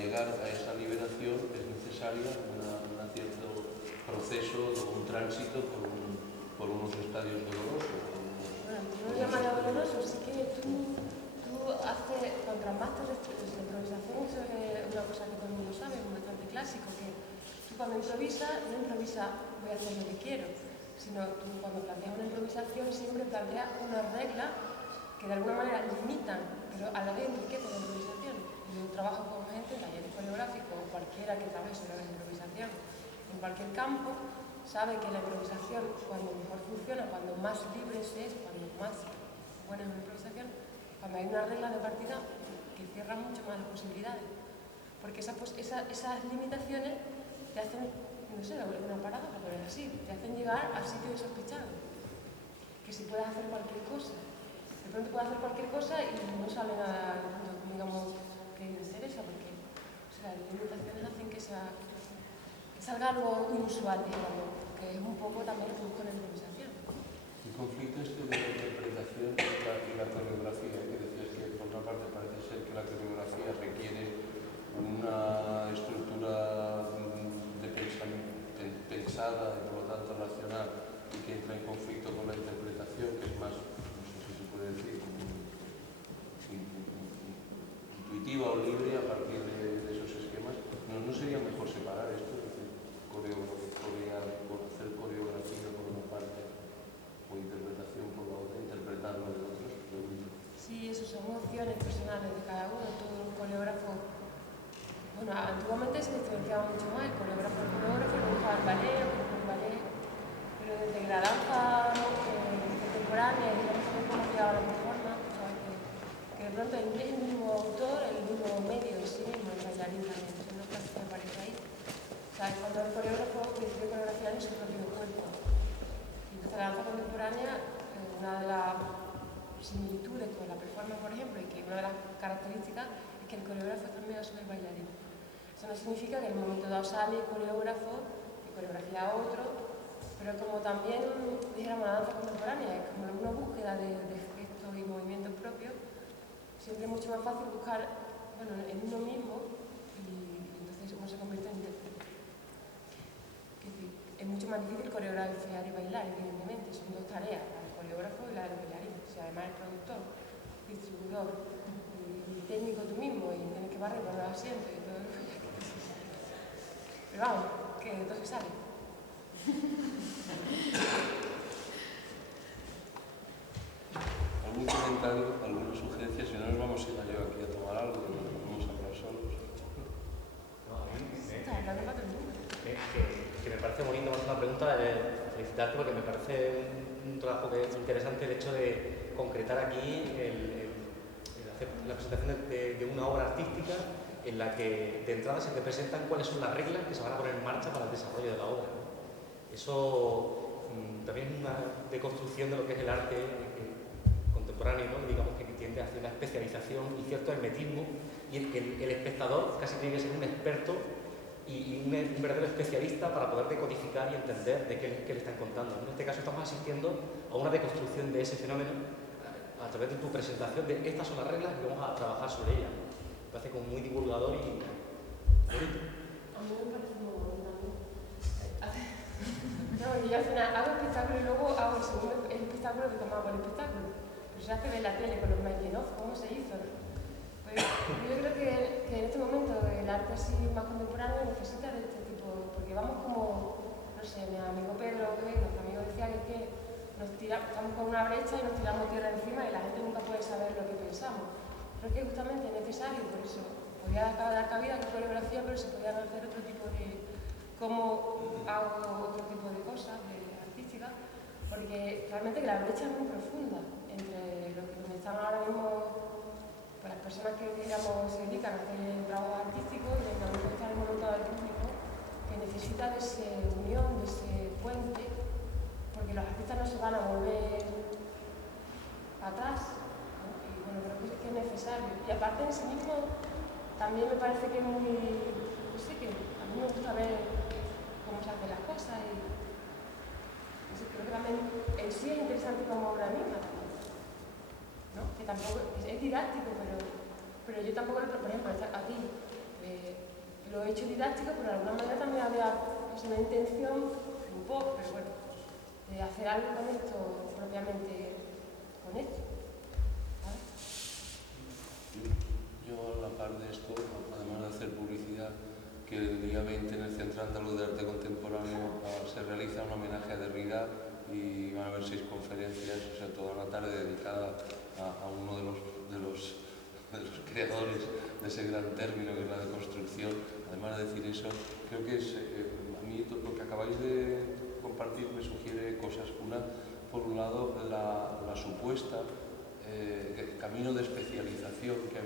llegar a esa liberación es necesaria un cierto proceso, un tránsito por unos estadios dolorosos. Bueno, no llamarlo doloroso, sí que tú haces, contra más la improvisación, eso es una cosa que todo el mundo sabe, es bastante clásico, que tú cuando improvisas, no improvisas voy a hacer lo que quiero, sino tú cuando planteas una improvisación siempre planteas unas reglas que de alguna manera limitan, pero a la vez enriquecen la improvisación. Yo trabajo con gente, taller coreográfico o cualquiera que trabaje sobre la improvisación en cualquier campo, sabe que la improvisación, cuando mejor funciona, cuando más libre se es, cuando más buena es una improvisación, cuando hay una regla de partida que cierra mucho más las posibilidades. Porque esas limitaciones te hacen, no sé, una parada, pero es así, te hacen llegar al sitio insospechado. Que si puedes hacer cualquier cosa, de pronto puedes hacer cualquier cosa y no sale nada, digamos, que interesa, porque las limitaciones hacen que salga algo inusual, digamos, que es un poco también lo que busco en la improvisación. El conflicto de la interpretación y la coreografía, que decías que por una parte parece ser que la coreografía requiere una estructura de pensada y por lo tanto racional y que entra en conflicto con la interpretación, que es más, no sé si se puede decir, intuitiva o libre a partir de esos esquemas. ¿No sería mejor separar esto? Es decir, hacer coreografía por una parte o interpretación por la otra, interpretarlo de otros. Sí, eso son opciones personales de cada uno. Todo un coreógrafo, bueno, antiguamente se diferenciaba mucho más el coreógrafo, le gustaba el ballet, el ballet, pero desde la danza contemporánea, digamos también cómo llegaba la performance, ¿sabes? Que de pronto es el mismo autor, el mismo medio en sí mismo, el bailarín también, son dos cosas que aparecen ahí. ¿Sabes? Cuando el coreógrafo decide coreografiar en su propio cuerpo. Y entonces la danza contemporánea, una de las similitudes con la performance, por ejemplo, y que una de las características es que el coreógrafo también es el bailarín. Eso no significa que en el momento dado sale el coreógrafo y coreografía a otro, pero como también dijéramos la danza contemporánea, es como una búsqueda de gestos y movimientos propios, siempre es mucho más fácil buscar, bueno, en uno mismo, y entonces uno se convierte en intérprete. Es mucho más difícil coreografiar y bailar, evidentemente, son dos tareas, la del coreógrafo y la del bailarín. O sea, además el productor, distribuidor y técnico tú mismo, y tienes que barrer para los asientos y todo eso. Pero vamos, que de todo se sale. ¿Algún comentario, alguna sugerencia? Si no, nos vamos a ir yo aquí a tomar algo, y nos vamos a hablar solos. No, a mí Está hablando para todo el mundo. que me parece bonito, más una pregunta, felicitarte porque me parece un trabajo que es interesante el hecho de concretar aquí el hacer la presentación de una obra artística en la que de entrada se te presentan cuáles son las reglas que se van a poner en marcha para el desarrollo de la obra. Eso también es una deconstrucción de lo que es el arte contemporáneo, ¿no? Digamos que tiende hacia una especialización y cierto hermetismo, y el espectador casi tiene que ser un experto y un verdadero especialista para poder decodificar y entender de qué le están contando. En este caso estamos asistiendo a una deconstrucción de ese fenómeno a través de tu presentación de estas son las reglas y vamos a trabajar sobre ellas. Me parece como muy divulgador y bonito. A mí me parece muy bonito también. No, yo al final hago espectáculo y luego hago el segundo espectáculo que tomaba por el espectáculo. Pero se hace ver la tele con los making of, ¿cómo se hizo? Pues yo creo que en este momento el arte así más contemporáneo necesita de este tipo, porque vamos como, no sé, mi amigo Pedro, nuestro amigo decía que estamos con una brecha y nos tiramos tierra encima y la gente nunca puede saber lo que pensamos. Creo que justamente es necesario, por eso podía dar cabida a la coreografía, pero se podían hacer otro tipo de, cómo hago otro tipo de cosas, de artísticas, porque realmente la brecha es muy profunda entre lo que están ahora mismo las personas que digamos, se dedican a hacer trabajo artístico y el que está en el momento del público que necesita de esa unión, de ese puente, porque los artistas no se van a volver atrás, ¿no? Y bueno, creo que es necesario. Y aparte en sí mismo también me parece que es muy, no sé, que a mí me gusta ver cómo se hacen las cosas y no sé, creo que también en sí es interesante como obra misma también. ¿No? Que tampoco es didáctico, pero yo tampoco, por ejemplo, aquí lo he hecho didáctico, pero de alguna manera también había pues, una intención, un poco, pero bueno, de hacer algo con esto, propiamente con esto. ¿Vale? Yo, a la par de esto, además de hacer publicidad, que el día 20 en el Centro Andaluz de Arte Contemporáneo se realiza un homenaje a Derrida y van a haber 6 conferencias, o sea, toda una tarde dedicada a uno de los creadores de ese gran término que es la deconstrucción. Además de decir eso, creo que es, a mí lo que acabáis de compartir me sugiere cosas. Una, por un lado, la supuesta camino de especialización que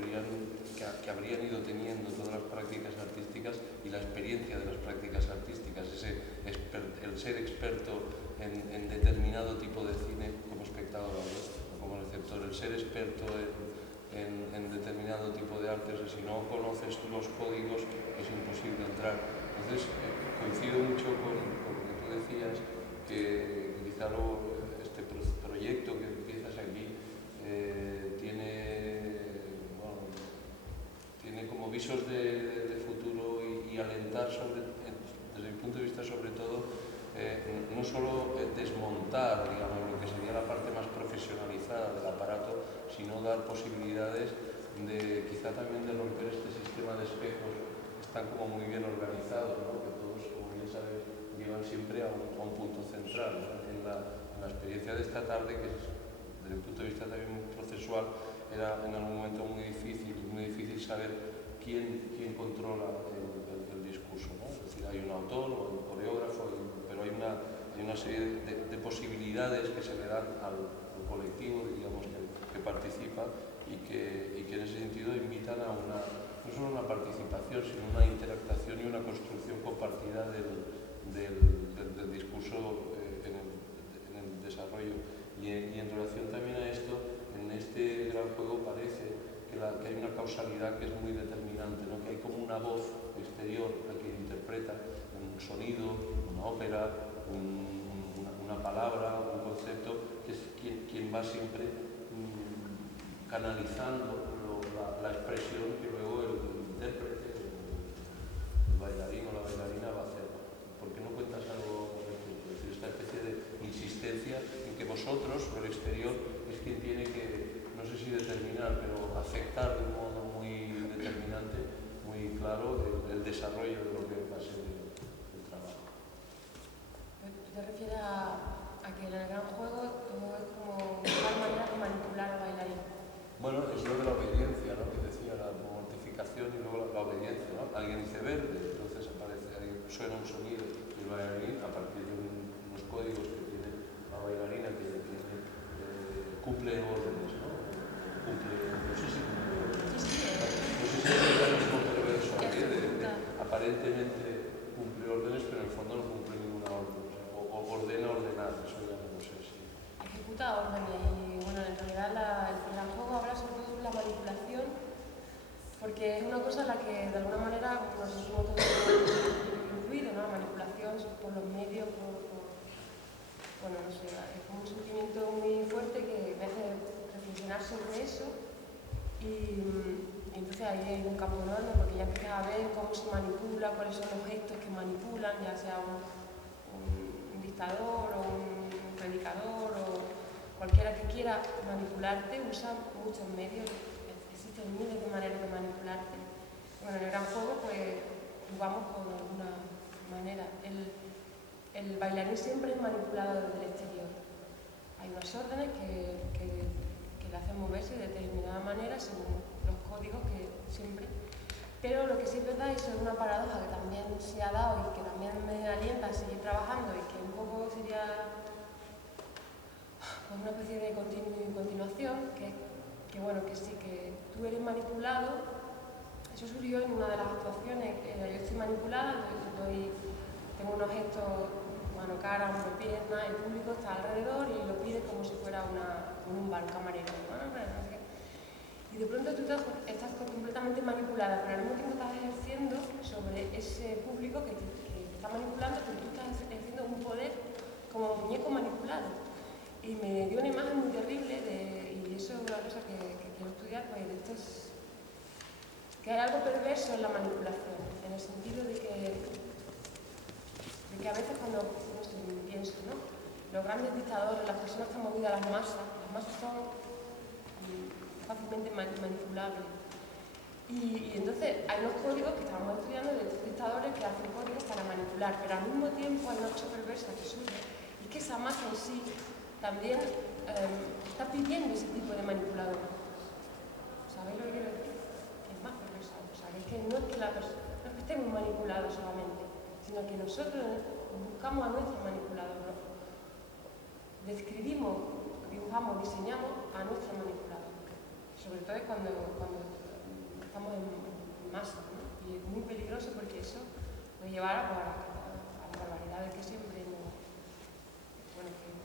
habrían ido teniendo todas las prácticas artísticas y la experiencia de las prácticas artísticas, el ser experto en determinado tipo de cine como espectador o como receptor, el ser experto en determinado tipo de arte, o sea, si no conoces los códigos es imposible entrar. Entonces coincido mucho con lo que tú decías, que quizá este proyecto que empiezas aquí tiene como visos de futuro y alentar desde mi punto de vista sobre todo no solo desmontar, digamos, lo que sería la parte más profesionalizada del aparato, sino dar posibilidades de quizá también de romper este sistema de espejos que están como muy bien organizados, ¿no? Que todos, como bien sabes, llevan siempre a un punto central, ¿no? En la experiencia de esta tarde, que es, desde mi punto de vista también muy procesual, era en algún momento muy difícil saber quién controla el discurso, ¿no? Es decir, hay un autor o un coreógrafo, pero hay una serie de posibilidades que se le dan al colectivo, digamos, que participa y que en ese sentido invitan a no solo una participación, sino una interactuación y una construcción compartida del discurso en el desarrollo. Y en relación también a esto, en este gran juego parece que hay una causalidad que es muy determinante, ¿no? Que hay como una voz exterior a quien interpreta un sonido, una ópera, una palabra, un concepto, que es quien va siempre canalizando la expresión que luego el intérprete, el bailarín o la bailarina va a hacer. ¿Por qué no cuentas algo al respecto? Es decir, esta especie de insistencia en que vosotros, o el exterior, es quien tiene que, no sé si determinar, pero afectar de un modo muy determinante, muy claro, el desarrollo de lo que va a ser el trabajo. ¿Tú te refieres a que en el gran juego todo es como una manera de manipular al bailarín? Bueno, es lo de la obediencia, ¿no? Que decía, la mortificación y luego la obediencia, ¿no? Alguien dice verde, entonces suena un sonido y el bailarín, a partir de unos códigos que tiene la bailarina, cumple órdenes, ¿no? No sé si cumple órdenes. No sé si es el mismo perverso aquí, aparentemente cumple órdenes, pero en el fondo no cumple ninguna orden, o ordena ordenar, eso ya no sé si... Ejecuta órdenes y bueno, en realidad el gran juego habla sobre todo sobre la manipulación, porque es una cosa en la que de alguna manera nos sentimos todos incluidos, ¿no? La manipulación por los medios, bueno, no sé, es como un sentimiento muy fuerte que me hace reflexionar sobre eso y entonces ahí hay un campo enorme porque ya empiezas a ver cómo se manipula, cuáles son los gestos que manipulan, ya sea un dictador o un predicador o cualquiera que quiera manipularte usa muchos medios, existen miles de maneras de manipularte. Bueno, en el gran juego pues jugamos con alguna manera. El bailarín siempre es manipulado desde el exterior. Hay unas órdenes que le hacen moverse de determinada manera según los códigos que siempre. Pero lo que sí es verdad, y eso es una paradoja que también se ha dado y que también me alienta a seguir trabajando y que un poco sería una especie de continuación, que bueno, que sí, que tú eres manipulado. Eso surgió en una de las actuaciones, yo estoy manipulada, tengo unos gestos, mano, cara, mano, pierna, el público está alrededor y lo pide como si fuera un bar, camarero. Y de pronto tú estás completamente manipulada, pero al mismo tiempo estás ejerciendo sobre ese público que te está manipulando, pero tú estás ejerciendo un poder como muñeco manipulado. Y me dio una imagen muy terrible y eso es una cosa que quiero estudiar, pues de estos que hay algo perverso en la manipulación, en el sentido de que a veces cuando, no sé, pienso, ¿no? Los grandes dictadores, las personas que han movido a las masas son fácilmente manipulables. Y entonces hay unos códigos que estamos estudiando de estos dictadores que hacen códigos para manipular, pero al mismo tiempo hay una cosa perversa que surge, y que esa masa en sí también está pidiendo ese tipo de manipulador. ¿Sabéis lo que quiero decir? Es más perverso. O sea, es que no es que estemos manipulados solamente, sino que nosotros buscamos a nuestro manipulador, ¿no? Describimos, dibujamos, diseñamos a nuestro manipulador. Sobre todo cuando estamos en masa, ¿no? Y es muy peligroso porque eso nos llevará a las barbaridades que siempre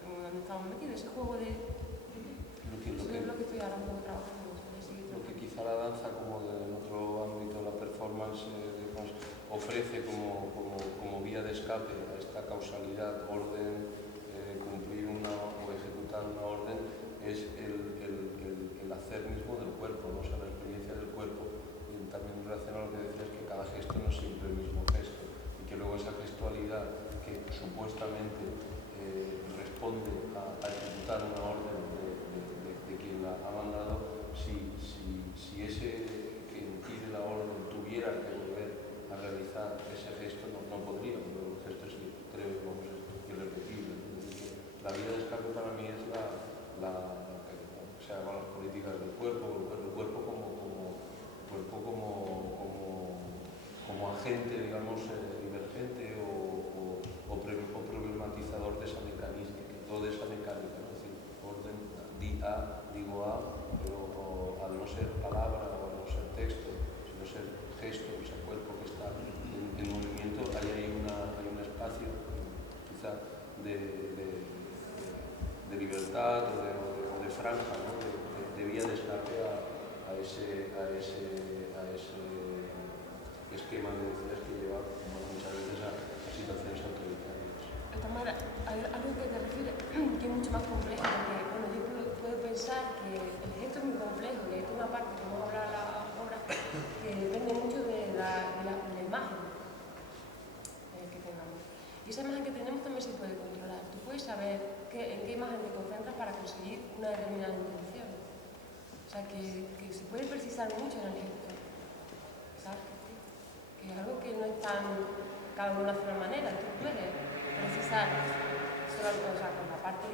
donde estamos metidos, ese juego de... Eso es lo que estoy ahora mismo trabajando. Lo que quizá la danza, como en otro ámbito, la performance, digamos, ofrece como vía de escape a esta causalidad, orden, cumplir o ejecutar una orden, es el hacer mismo del cuerpo, ¿no? O sea, la experiencia del cuerpo. Y también en relación a lo que decías, que cada gesto no es siempre el mismo gesto, y que luego esa gestualidad que supuestamente responde a ejecutar una orden de quien la ha mandado, si ese que impide la orden tuviera que volver a realizar ese gesto, no podría, porque el gesto es, creo, es irrepetible. Es decir, que la vía de escape para mí es que se hagan las políticas del cuerpo, el cuerpo como agente, digamos, divergente o problematizador de esa mecánica, ¿no? Es decir, orden, digo A, pero al no ser palabra o al no ser texto, sino ser gesto, ese cuerpo que está en movimiento, hay un espacio quizá de libertad o de franja, ¿no? de vía de escape a ese esquema de decías que lleva muchas veces a situaciones autoritarias. De esta manera, hay algo que te refiere que es mucho más complejo, porque bueno, yo puedo pensar que el gesto es muy complejo y hay toda una parte que vamos a hablar ahora que depende mucho de la imagen que tengamos. Y esa imagen que tenemos también se puede controlar. Tú puedes saber en qué imagen te concentras para conseguir una determinada intención. O sea, que se puede precisar mucho en el gesto. ¿Sabes? Que es algo que no es tan cada uno hace de una manera. Tú puedes precisar solo, o sea, con la parte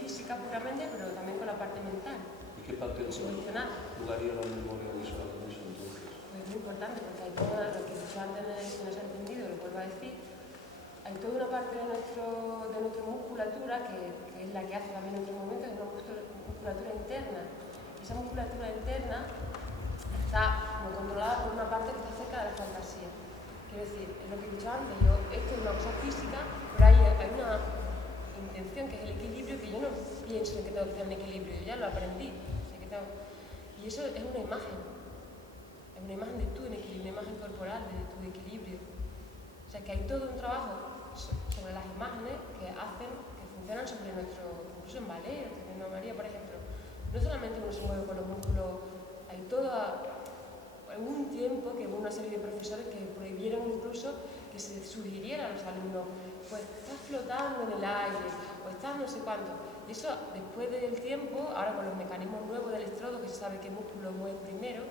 física puramente, pero también con la parte mental. ¿Y qué papel jugaría la memoria visual en eso entonces? Pues es muy importante porque hay todo lo que he dicho antes, si no se ha entendido, lo vuelvo a decir. Hay toda una parte de nuestra musculatura que es la que hace también nuestros movimientos, es una musculatura interna. Y esa musculatura interna está como controlada por una parte que está cerca de la fantasía. Quiero decir, es lo que he dicho antes, esto es una cosa física, pero hay una intención que es el equilibrio, que yo no pienso en que tengo que tener un equilibrio, yo ya lo aprendí. Y eso es una imagen de tu equilibrio, una imagen corporal de tu equilibrio. O sea que hay todo un trabajo sobre las imágenes que funcionan sobre incluso en ballet, en María, por ejemplo. No solamente uno se mueve con los músculos, hay un tiempo que hubo una serie de profesores que prohibieron incluso que se sugiriera a los alumnos, pues estás flotando en el aire, o estás no sé cuánto. Y eso, después del tiempo, ahora con los mecanismos nuevos del electrodo, que se sabe qué músculo mueve primero,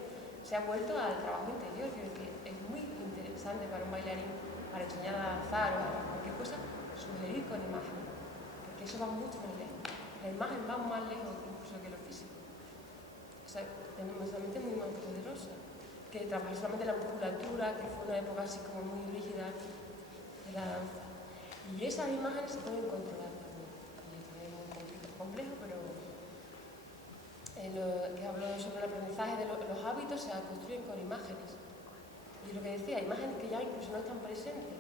se ha vuelto al trabajo interior, que es muy interesante para un bailarín, para enseñar a danzar o a cualquier cosa, sugerir con imagen, porque eso va mucho más lejos. La imagen va más lejos incluso que lo físico. O sea, nuestra mente es muy más poderosa que trabajar solamente la musculatura, que fue una época así como muy rígida de la danza. Y esas imágenes se pueden controlar también. Y es un conflicto complejo, pero que hablo sobre el aprendizaje de los hábitos se construyen con imágenes. Y lo que decía, imágenes que ya incluso no están presentes,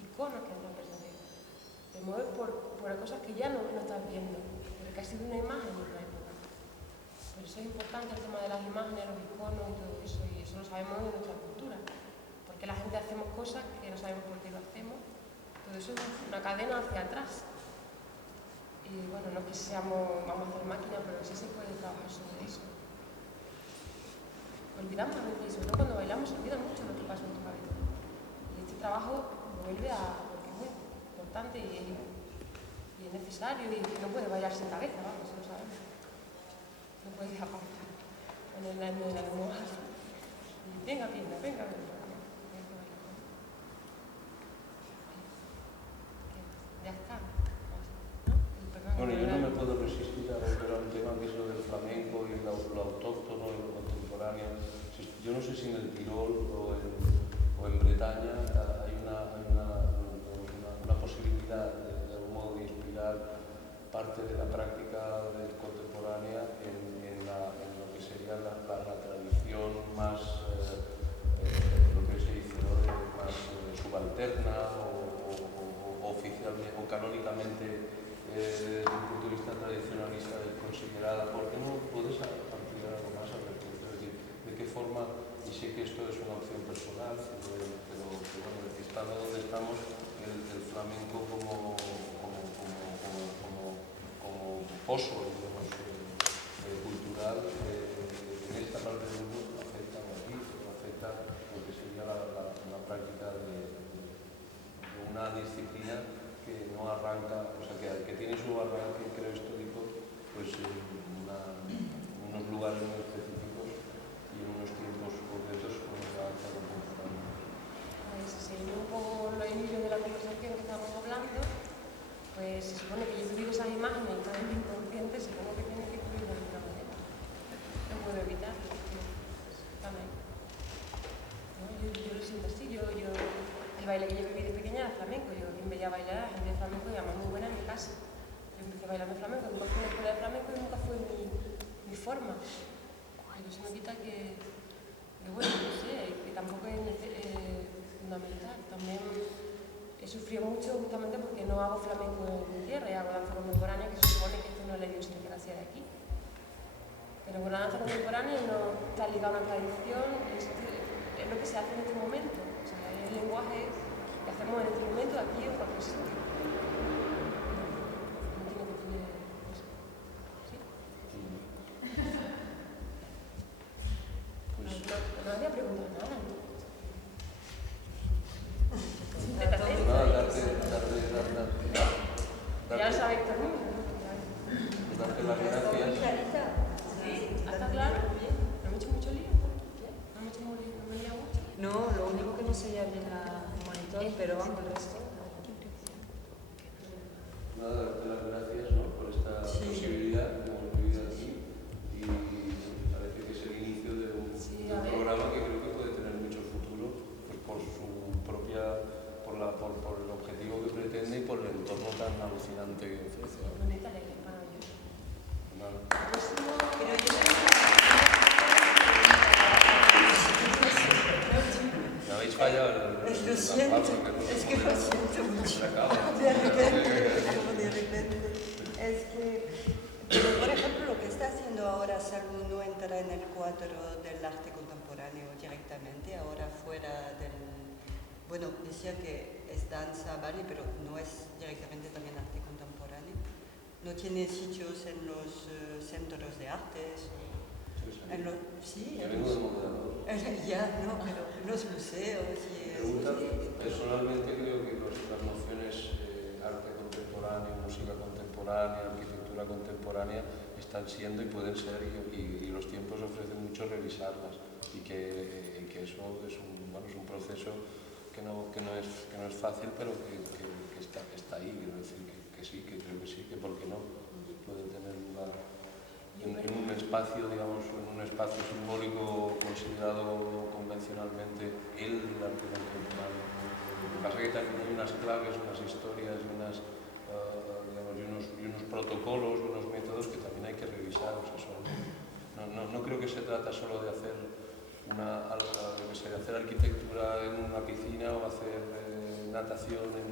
iconos que no están presentes. Te mueves por cosas que ya no estás viendo, pero que ha sido una imagen en una época. Por eso es importante el tema de las imágenes, los iconos y todo eso, y eso lo sabemos de nuestra cultura. Porque la gente hacemos cosas que no sabemos por qué lo hacemos. Todo eso es una cadena hacia atrás. Y bueno, no es que vamos a hacer máquinas, pero sí se puede trabajar sobre eso. olvidamos a veces, y sobre todo cuando bailamos se olvida mucho lo que pasa en tu cabeza. Y este trabajo vuelve a, porque es muy importante y es necesario y que no puede bailar sin cabeza, vamos, eso lo sabemos. No puedes apartar con el año de la almohada. Y venga, pierna, venga, venga. Ya está. ¿No? Bueno, yo no me puedo resistir a volver a un tema que es lo del flamenco y lo autóctono y lo contemporáneo. Yo no sé si en el Tirol o en Bretaña hay una posibilidad de algún modo de inspirar parte de la práctica contemporánea en lo que sería la tradición más, lo que se dice, ¿no? Más subalterna o oficialmente o canónicamente desde un punto de vista tradicionalista considerada. ¿Por qué no puedes ampliar algo más al respecto? Es decir, de qué forma, y sé que esto es una opción personal, pero bueno, estando donde estamos, el flamenco como pozo, digamos, cultural en esta parte del mundo afecta a Madrid, afecta lo que sería la práctica de una disciplina que no arranca, o sea, que tiene su arranque, creo, histórico, pues en unos lugares muy específicos y en unos tiempos concretos como la danza contemporánea. Pues siguiendo un poco lo hilo de la conversación que estábamos hablando, pues se supone que yo te digo esas imágenes y están en mi inconsciente, supongo que tienen que fluir de alguna manera. No puedo evitarlo, están ahí. ¿No? Yo lo siento así, el baile que yo viví de pequeña era flamenco, yo quien veía bailar a gente de flamenco y además muy buena en mi casa. Yo empecé bailando flamenco, nunca fui a una escuela de flamenco y nunca fue mi forma. Pero eso me quita que bueno, no sé, que tampoco es fundamental. También he sufrido mucho justamente porque no hago flamenco en mi tierra y hago danza contemporánea, que se supone que esto no es la idiosincrasia de aquí. Pero con la danza contemporánea no está ligada a una tradición, es lo que se hace en este momento. O sea, es el lenguaje que hacemos en este momento aquí en cualquier sitio. No tiene que tener eso. ¿Sí? Pues, no había preguntado nada. Ya lo sabéis todo el mundo, ¿no? darte las gracias. Sí, ¿está claro? ¿No me he hecho mucho lío? ¿No me he hecho mucho lío? ¿No me he liado mucho? No, lo único que no se veía bien el monitor, pero vamos, el resto. Nada, darte las gracias, ¿no? Por esta posibilidad que hemos vivido aquí y parece que es el inicio de un programa que creo que puede tener mucho futuro, pues por su propia, por el objetivo que pretende y por el entorno tan alucinante que ofrece, ¿no? Bonita ley, maravilloso. Nada. Pero yo Me habéis fallado. lo siento, es que lo siento mucho. De repente, es que, por ejemplo, lo que está haciendo ahora Salud no entra en el cuadro del arte contemporáneo directamente, ahora fuera del... Bueno, decía que es danza, vale, pero no es directamente también arte contemporáneo. No tiene sitios en los centros de artes. Sí, Yo vengo de moderador. ya, no, pero en los museos y... Personalmente creo que las nociones arte contemporáneo, música contemporánea, arquitectura contemporánea están siendo y pueden ser y los tiempos ofrecen mucho revisarlas y que eso es un proceso que no es fácil, pero que está ahí, quiero decir que sí, que creo que sí, que por qué no puede tener lugar en un espacio, digamos, en un espacio simbólico considerado convencionalmente el arte contemporáneo. Lo que pasa es que también hay unas claves, unas historias y unos protocolos, unos métodos que también hay que revisar. O sea, no creo que se trata solo de hacer hacer arquitectura en una piscina o hacer natación en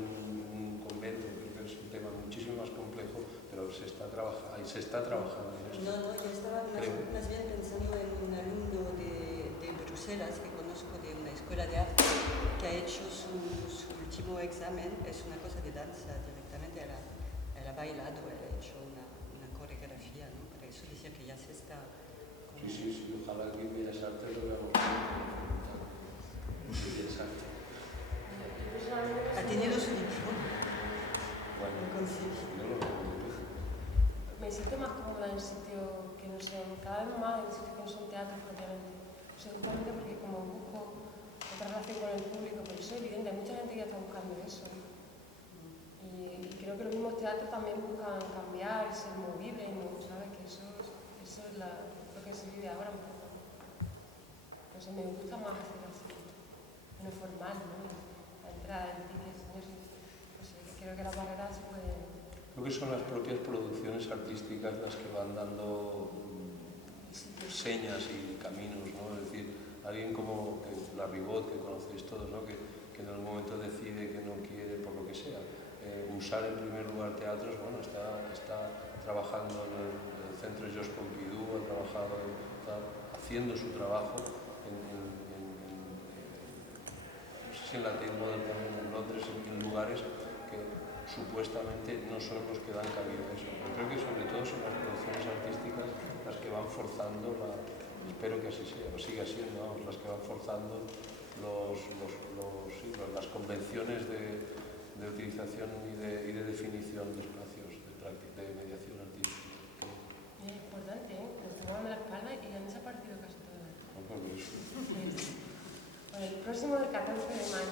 un convento. Creo que es un tema muchísimo más complejo, pero se está trabajando en esto. No, yo estaba más bien pensando en un alumno de Bruselas que conozco de una escuela de arte que ha hecho su último examen, es una cosa de danza directamente, él ha bailado, él ha hecho una coreografía, ¿no? Pero eso decía que ya se está... Sí, ojalá que hubiera arte es lo que vamos interesante. Ha tenido su tiempo. Bueno, El concilio. no lo veo muy difícil. Me siento más cómoda en sitio que no son, cada vez más en sitios que no son teatros propiamente. O sea, justamente porque como busco otra relación con el público, pero eso es evidente, hay mucha gente que ya está buscando eso. Y creo que los mismos teatros también buscan cambiar y ser movibles, ¿no? ¿Sabes? Que eso es lo que se vive ahora un poco. No sé, me gusta más hacer así, menos formal, ¿no? La entrada, el ticket, no sé, creo que las barreras se pueden... Creo que son las propias producciones artísticas las que van dando señas y caminos, ¿no? Es decir, alguien como la Ribot, que conocéis todos, ¿no? Que en algún momento decide que no quiere, por lo que sea, usar en primer lugar teatros, bueno, está trabajando en el centro Georges Pompidou, ha trabajado, está haciendo su trabajo no sé si en la Tate Modern también, en Londres, en lugares que supuestamente no son los que dan cabida a eso. Pero creo que sobre todo son las producciones artísticas las que van forzando, espero que así sea, o siga siendo, vamos, las que van forzando las convenciones de utilización y de definición de espacios de mediación artística. Es importante, ¿eh? Nos tomaban la espalda y ya nos ha partido casi todo esto. No, por eso. Bueno, el próximo, el 14 de mayo.